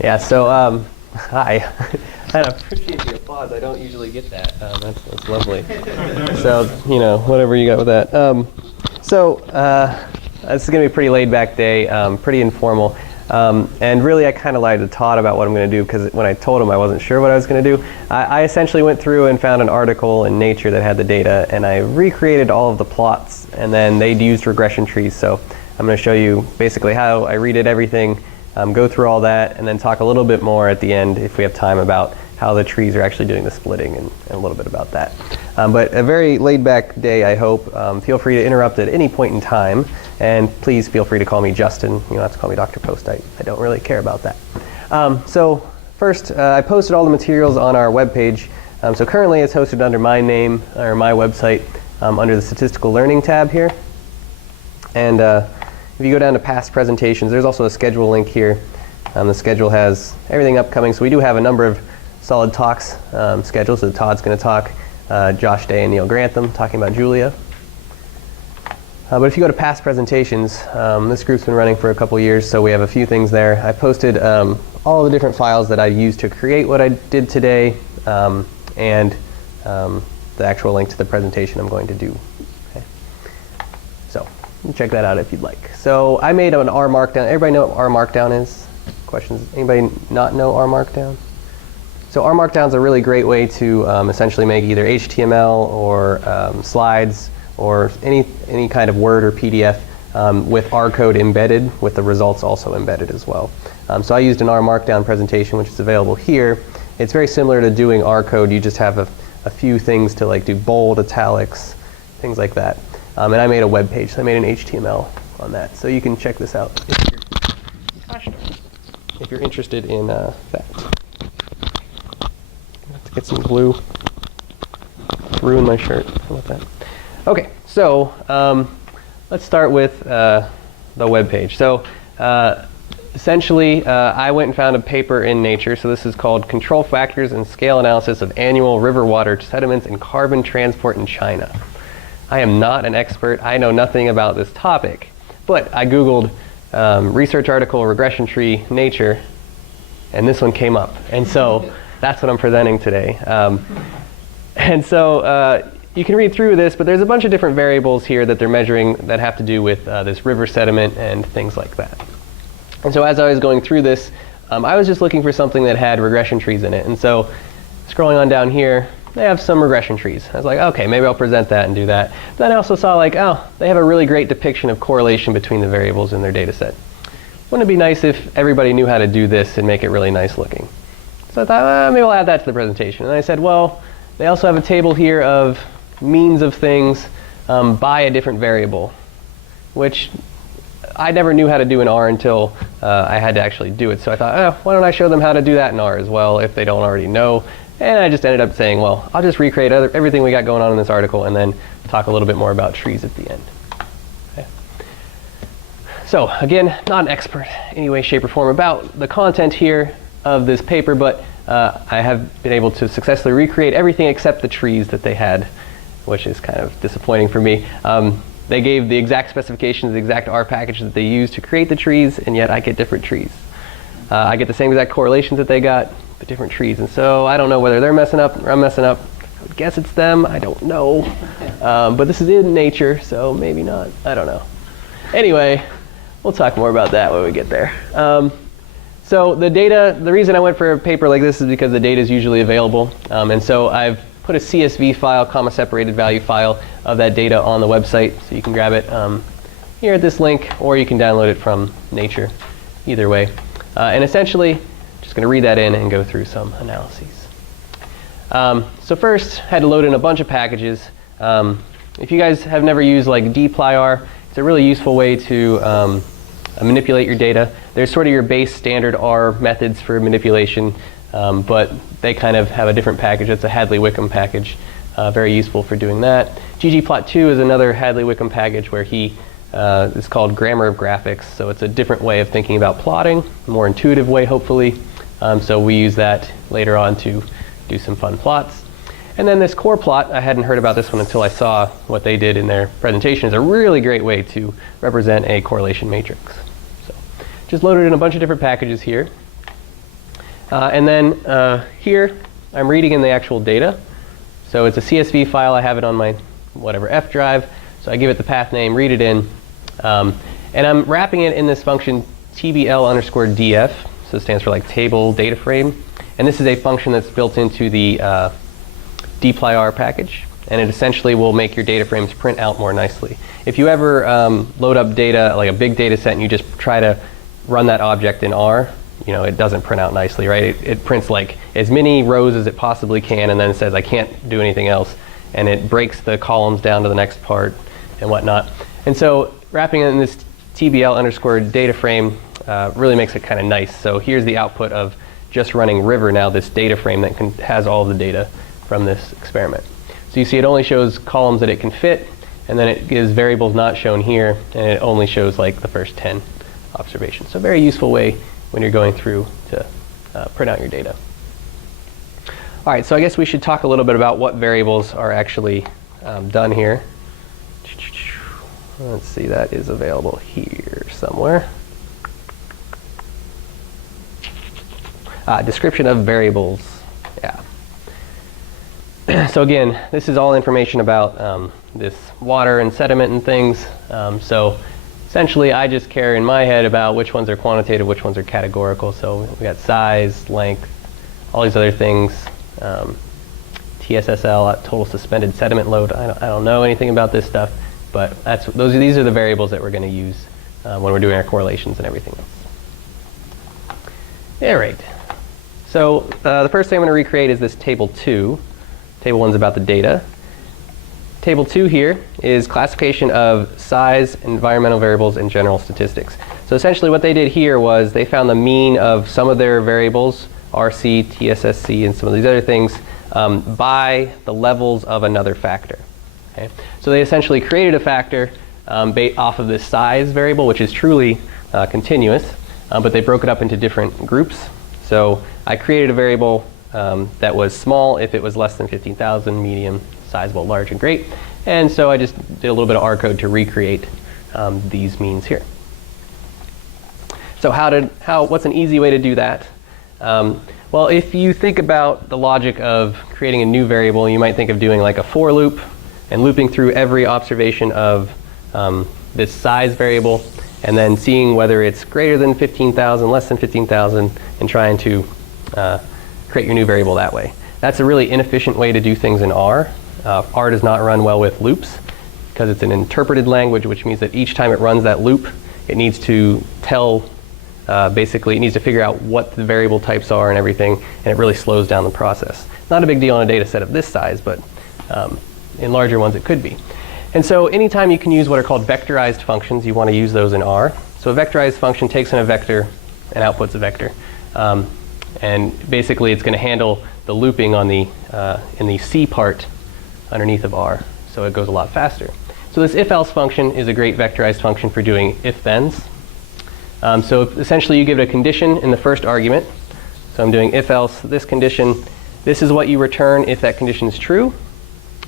Yeah, so, hi. I appreciate the applause. I don't usually get that. That's lovely. So, you know, whatever you got with that. This is going to be a pretty laid-back day, pretty informal. And really, I kind of lied to Todd about what I'm going to do, because when I told him I wasn't sure what I was going to do, I essentially went through and found an article in Nature that had the data, and I recreated all of the plots, and then they'd used regression trees. So I'm going to show you basically how I redid everything, go through all that, and then talk a little bit more at the end, if we have time, about how the trees are actually doing the splitting and a little bit about that. But a very laid-back day, I hope. Feel free to interrupt at any point in time, and please feel free to call me Justin. You don't have to call me Dr. Post. I don't really care about that. So first, I posted all the materials on our webpage. So currently it's hosted under my name, or my website, under the Statistical Learning tab here. And if you go down to past presentations, there's also a schedule link here. The schedule has everything upcoming. So we do have a number of solid talks scheduled. So Todd's going to talk, Josh Day and Neil Grantham talking about Julia. But if you go to past presentations, this group's been running for a couple years, so we have a few things there. I posted all the different files that I used to create what I did today, and the actual link to the presentation I'm going to do. Okay. So you can check that out if you'd like. So I made an R Markdown. Everybody know what R Markdown is? Questions? Anybody not know R Markdown? So R Markdown is a really great way to essentially make either HTML or slides or any kind of Word or PDF with R code embedded, with the results also embedded as well. So I used an R Markdown presentation, which is available here. It's very similar to doing R code. You just have a few things to like do bold, italics, things like that. And I made a web page, so I made an HTML on that. So you can check this out if you're interested in that. Get some glue. Ruin my shirt. How about that? Okay, so let's start with the web page. So essentially, I went and found a paper in Nature. So this is called Control Factors and Scale Analysis of Annual River Water Sediments and Carbon Transport in China. I am not an expert. I know nothing about this topic. But I Googled research article, regression tree, Nature, and this one came up. And so that's what I'm presenting today. And so you can read through this, but there's a bunch of different variables here that they're measuring that have to do with this river sediment and things like that. And so as I was going through this, I was just looking for something that had regression trees in it. And so scrolling on down here, they have some regression trees. I was like, okay, maybe I'll present that and do that. But then I also saw like, oh, they have a really great depiction of correlation between the variables in their data set. Wouldn't it be nice if everybody knew how to do this and make it really nice looking? So I thought, maybe I'll add that to the presentation. And I said, well, they also have a table here of means of things by a different variable, which I never knew how to do in R until I had to actually do it. So I thought, oh, why don't I show them how to do that in R as well if they don't already know? And I just ended up saying, well, I'll just recreate everything we got going on in this article and then talk a little bit more about trees at the end. Okay. So again, not an expert in any way, shape, or form about the content here of this paper, but I have been able to successfully recreate everything except the trees that they had, which is kind of disappointing for me. They gave the exact specifications, the exact R package that they used to create the trees, and yet I get different trees. I get the same exact correlations that they got, but different trees. And so I don't know whether they're messing up or I'm messing up. I would guess it's them. I don't know. But this is in Nature, so maybe not. I don't know. Anyway, we'll talk more about that when we get there. So the data, the reason I went for a paper like this is because the data is usually available. And so I've put a CSV file, comma separated value file of that data on the website. So you can grab it here at this link, or you can download it from Nature, either way. And essentially, just going to read that in and go through some analyses. So first, I had to load in a bunch of packages. If you guys have never used like Ggplot, it's a really useful way to manipulate your data. There's sort of your base standard R methods for manipulation, but they kind of have a different package. It's a Hadley-Wickham package, very useful for doing that. Ggplot 2 is another Hadley-Wickham package where it's called Grammar of Graphics, so it's a different way of thinking about plotting, a more intuitive way, hopefully. So we use that later on to do some fun plots. And then this core plot, I hadn't heard about this one until I saw what they did in their presentation. It's a really great way to represent a correlation matrix. So just loaded in a bunch of different packages here. And then here, I'm reading in the actual data. So it's a CSV file. I have it on my whatever F drive. So I give it the path name, read it in. And I'm wrapping it in this function tbl_df. So it stands for like table data frame. And this is a function that's built into the dplyr package. And it essentially will make your data frames print out more nicely. If you ever load up data, like a big data set, and you just try to run that object in R, you know, it doesn't print out nicely, right? It prints like as many rows as it possibly can, and then it says, I can't do anything else. And it breaks the columns down to the next part and whatnot. And so wrapping it in this tbl_data frame really makes it kind of nice. So here's the output of just running river now, this data frame that has all of the data from this experiment. So you see it only shows columns that it can fit, and then it gives variables not shown here, and it only shows like the first 10 observations. So a very useful way when you're going through to print out your data. All right, so I guess we should talk a little bit about what variables are actually done here. Let's see, that is available here somewhere. Description of variables, yeah. So again, this is all information about this water and sediment and things. So essentially, I just care in my head about which ones are quantitative, which ones are categorical. So we got size, length, all these other things. TSSL, total suspended sediment load. I don't know anything about this stuff, but these are the variables that we're going to use when we're doing our correlations and everything else. All right. So the first thing I'm going to recreate is this table 2. Table 1 is about the data. Table 2 here is classification of size, environmental variables, and general statistics. So essentially what they did here was they found the mean of some of their variables, RC, TSSC, and some of these other things, by the levels of another factor. Okay? So they essentially created a factor off of this size variable, which is truly continuous, but they broke it up into different groups. So I created a variable that was small if it was less than 15,000, medium, sizable, large, and great. And so I just did a little bit of R code to recreate these means here. So what's an easy way to do that? Well, if you think about the logic of creating a new variable, you might think of doing like a for loop and looping through every observation of this size variable, and then seeing whether it's greater than 15,000, less than 15,000, and trying to create your new variable that way. That's a really inefficient way to do things in R. R does not run well with loops because it's an interpreted language, which means that each time it runs that loop, it needs to tell, basically, it needs to figure out what the variable types are and everything, and it really slows down the process. Not a big deal on a data set of this size, but in larger ones it could be. And so anytime you can use what are called vectorized functions, you want to use those in R. So a vectorized function takes in a vector and outputs a vector. And basically it's going to handle the looping on the in the C part underneath of R, so it goes a lot faster. So this if-else function is a great vectorized function for doing if-thens. So essentially you give it a condition in the first argument. So I'm doing if-else this condition. This is what you return if that condition is true.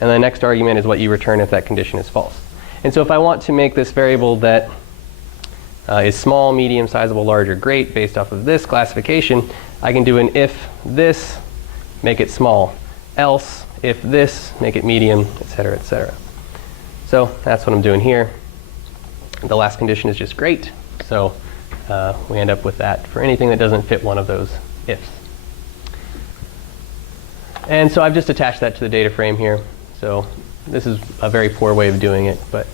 And the next argument is what you return if that condition is false. And so if I want to make this variable that is small, medium, sizable, large, or great based off of this classification, I can do an if this, make it small, else if this, make it medium, etc., etc. So that's what I'm doing here. The last condition is just great, so we end up with that for anything that doesn't fit one of those ifs. And so I've just attached that to the data frame here. So this is a very poor way of doing it, but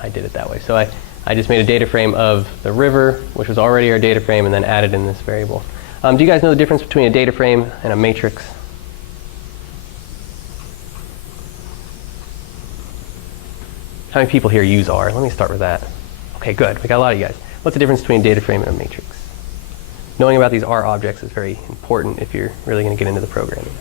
I did it that way. So I just made a data frame of the river, which was already our data frame, and then added in this variable. Do you guys know the difference between a data frame and a matrix? How many people here use R? Let me start with that. Okay, good. We got a lot of you guys. What's the difference between a data frame and a matrix? Knowing about these R objects is very important if you're really going to get into the programming.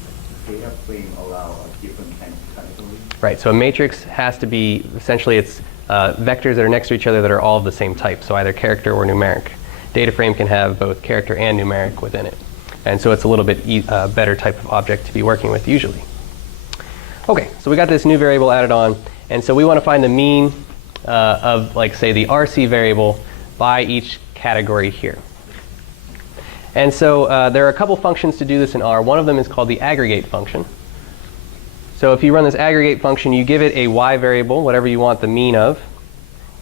Data frame allow a different kind of category. Right. So a matrix has to be, essentially it's vectors that are next to each other that are all of the same type, so either character or numeric. Data frame can have both character and numeric within it. And so it's a little bit better type of object to be working with usually. Okay, so we got this new variable added on, and so we want to find the mean of, like, say, the RC variable by each category here. And so there are a couple functions to do this in R. One of them is called the aggregate function. So if you run this aggregate function, you give it a y variable, whatever you want the mean of.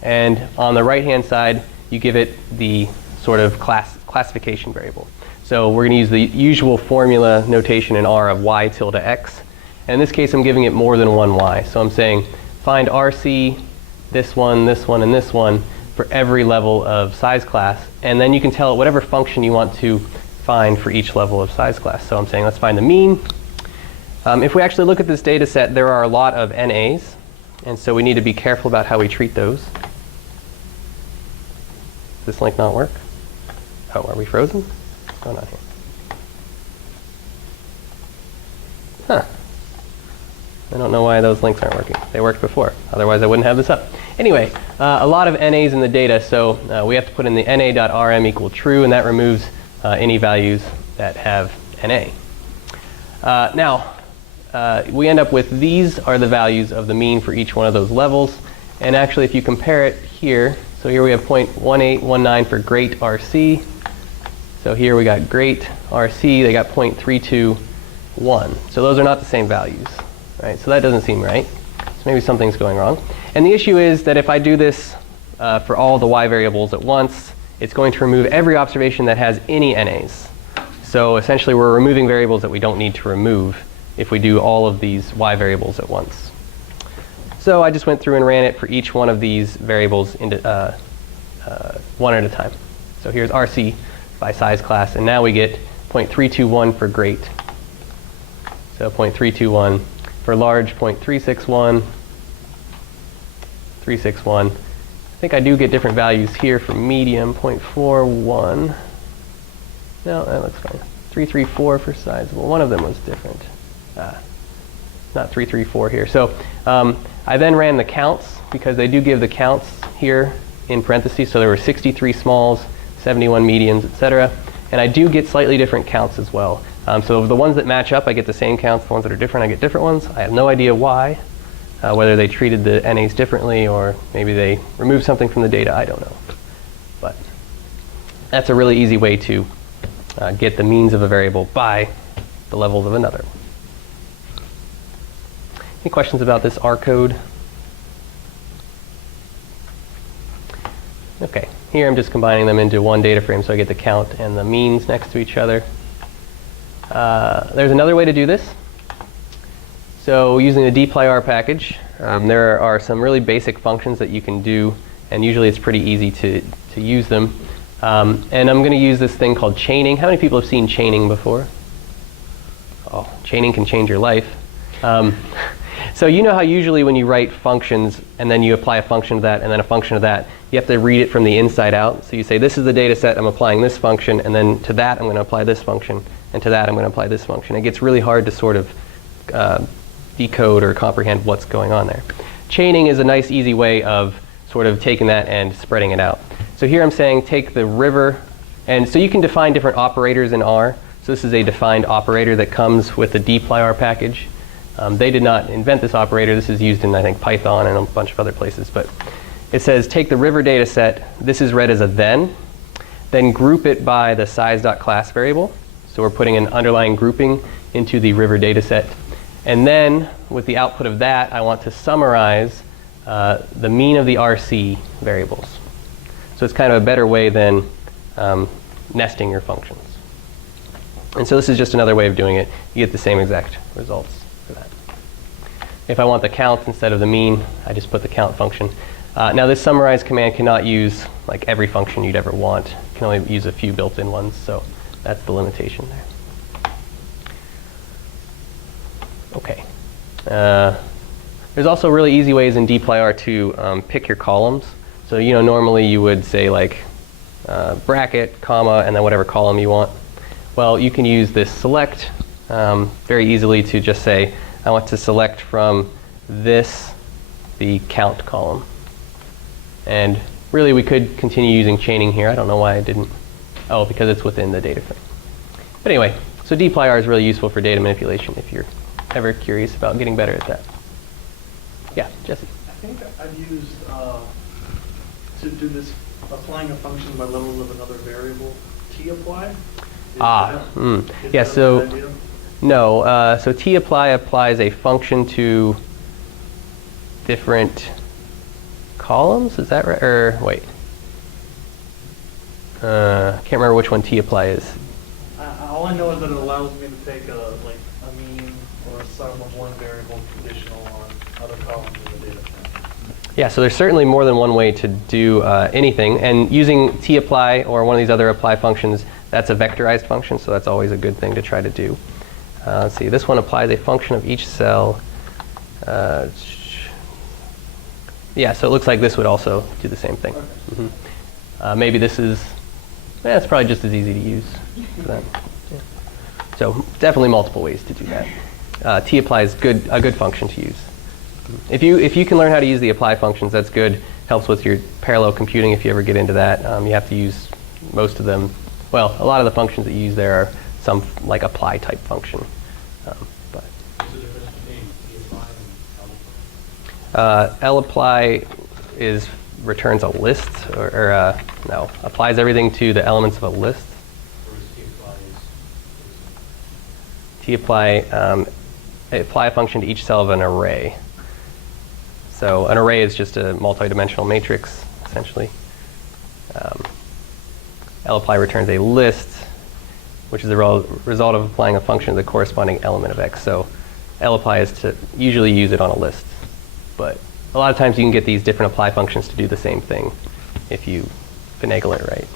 And on the right-hand side, you give it the sort of classification variable. So we're going to use the usual formula notation in R of y tilde x. And in this case, I'm giving it more than one y. So I'm saying find RC, this one, and this one for every level of size class. And then you can tell it whatever function you want to find for each level of size class. So I'm saying let's find the mean. If we actually look at this data set, there are a lot of NAs. And so we need to be careful about how we treat those. Does this link not work? Oh, are we frozen? What's going on here? Huh. I don't know why those links aren't working. They worked before. Otherwise, I wouldn't have this up. Anyway, a lot of NAs in the data, so we have to put in the na.rm equal true, and that removes any values that have NA. Now, we end up with these are the values of the mean for each one of those levels. And actually, if you compare it here, so here we have 0.1819 for great RC. So here we got great RC, they got 0.321. So those are not the same values, right? So that doesn't seem right. So maybe something's going wrong. And the issue is that if I do this for all the y variables at once, it's going to remove every observation that has any NAs. So essentially, we're removing variables that we don't need to remove if we do all of these y variables at once. So I just went through and ran it for each one of these variables into one at a time. So here's RC by size class, and now we get 0.321 for great. So 0.321 for large, 0.361, 361. I think I do get different values here for medium, 0.41. No, that looks fine. 334 for sizable. One of them was different. Not 334 here. So I then ran the counts, because they do give the counts here in parentheses. So there were 63 smalls, 71 mediums, etc. And I do get slightly different counts as well. So the ones that match up, I get the same counts. The ones that are different, I get different ones. I have no idea why, whether they treated the NAs differently or maybe they removed something from the data. I don't know. But that's a really easy way to get the means of a variable by the levels of another. Any questions about this R code? OK, here I'm just combining them into one data frame so I get the count and the means next to each other. There's another way to do this. So using the dplyr package, there are some really basic functions that you can do, and usually it's pretty easy to use them. And I'm going to use this thing called chaining. How many people have seen chaining before? Oh, chaining can change your life. So you know how usually when you write functions and then you apply a function to that and then a function to that, you have to read it from the inside out. So you say, this is the data set, I'm applying this function, and then to that I'm going to apply this function, and to that I'm going to apply this function. It gets really hard to sort of decode or comprehend what's going on there. Chaining is a nice, easy way of sort of taking that and spreading it out. So here I'm saying take the river, and so you can define different operators in R. So this is a defined operator that comes with the dplyr package. They did not invent this operator. This is used in, I think, Python and a bunch of other places. But it says take the river data set. This is read as a then group it by the size.class variable. So we're putting an underlying grouping into the river data set. And then with the output of that, I want to summarize the mean of the RC variables. So it's kind of a better way than nesting your functions. And so this is just another way of doing it. You get the same exact results for that. If I want the count instead of the mean, I just put the count function. Now this summarize command cannot use like every function you'd ever want. It can only use a few built-in ones, so that's the limitation there. OK. There's also really easy ways in dplyr to pick your columns. So normally you would say like bracket, comma, and then whatever column you want. Well, you can use this select very easily to just say, I want to select from this the count column. And really, we could continue using chaining here. I don't know why I didn't. Oh, because it's within the data frame. But anyway, so dplyr is really useful for data manipulation if you're ever curious about getting better at that. Yeah, Jesse. I think I've used, to do this applying a function by level of another variable, tapply? Yeah, so no, so tapply applies a function to different columns, is that right? Or wait. I can't remember which one tapply is. All I know is that it allows me to take a mean or a sum of one variable conditional on other columns in the data set. Yeah, so there's certainly more than one way to do anything, and using tapply or one of these other apply functions, that's a vectorized function, so that's always a good thing to try to do. Let's see, this one applies a function of each cell. Yeah, so it looks like this would also do the same thing. Okay. Maybe this is, it's probably just as easy to use for that. Yeah. So definitely multiple ways to do that. Tapply is a good function to use. If you can learn how to use the apply functions, that's good. Helps with your parallel computing if you ever get into that. You have to use most of them. Well, a lot of the functions that you use there are some like apply type function. But What's the difference between tapply and lapply returns a list, or no, applies everything to the elements of a list. Tapply apply a function to each cell of an array. So an array is just a multi-dimensional matrix, essentially. Lapply returns a list, which is the result of applying a function to the corresponding element of X. So lapply is to usually use it on a list. But a lot of times you can get these different apply functions to do the same thing if you finagle it right.